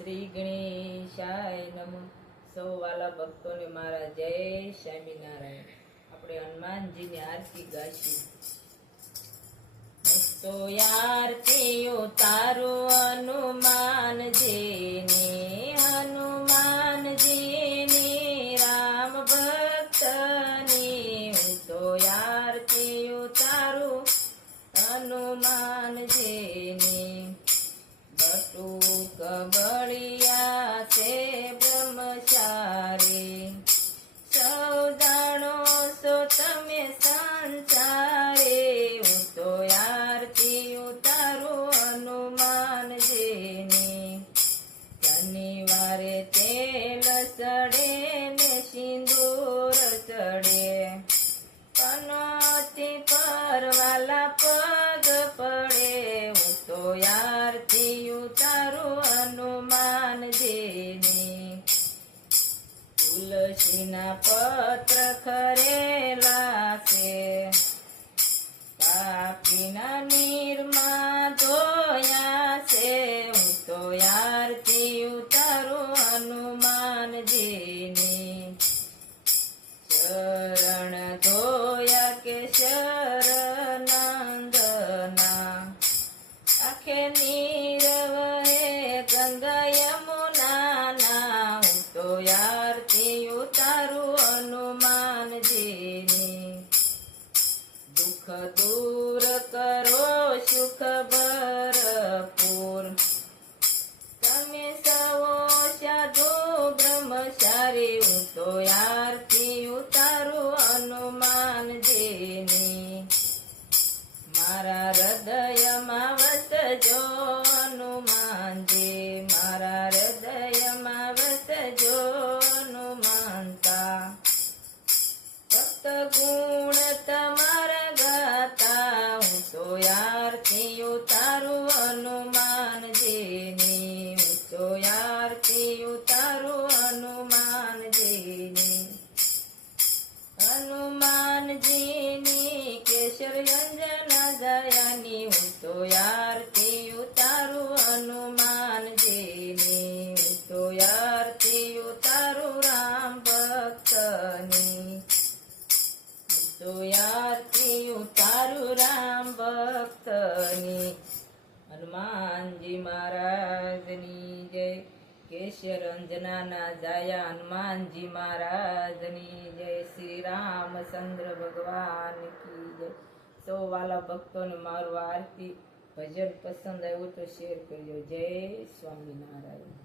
શ્રી ગણેશાય નમઃ. સૌ વાલા ભક્તોને મારા જય સ્વામિનારાયણ. આપણે હનુમાનજીની આરતી ગાઈશું. તો આરતી ઉતારું હનુમાનજીની રામ ભક્તની. તો આરતી ઉતારું હનુમાનજીની. બટુક બળિયા છે બ્રહ્મચારી, સૌ જાણો છો તમે સંસારે. હું તો આરતી ઉતારું હનુમાનજીની. શનિવારે તેલ ચડે ને સિંદૂર ચડે, પનોતી પરવાલા પગ પડે. હું તો આરતી ઉતારું હનુમાનજીની. તુલસીના પત્ર ખરેલા છે, પાપીના નીરમાં ધોયા છે. હું તો આરતી ઉતારું હનુમાનજીની. શરણ ધોયા કે શરણંદના, આખે નીરવ હે ગંગા યમુનાના. હું તો આરતી ઉતારું હનુમાનજીની. દુઃખ દૂર કરો સુખ ભરપૂર, તમે સૌ સાધુ બ્રહ્મચારી. હું તો આરતી ઉતારું હનુમાનજીની. મારા હૃદયમાં વસજો હનુમાનજી, મારા હૃદયમાં વસજો હનુમાનતા. ભક્ત ગુણ તમારા ગાતા. હું તો આરતી ઉતારું હનુમાનજીની. હું તો આરતી ઉતારું હનુમાનજીની. હનુમાનજીની કેસર અંજના દયાની. હું તો આરતી ઉતારું હનુમાનજીની. હું તો આરતી ઉતારું રામ ભક્તની. હું તો આરતી ઉતારું રામ ભક્તની. હનુમાનજી મહારાજની જય. કેસર અંજના જાયા હનુમાનજી મહારાજની જય. શ્રી રામચંદ્ર ભગવાન કી જય. સૌ વાલા ભક્તોને મારું આરતી ભજન પસંદ આવ્યું તો શેર કરજો. જય સ્વામિનારાયણ.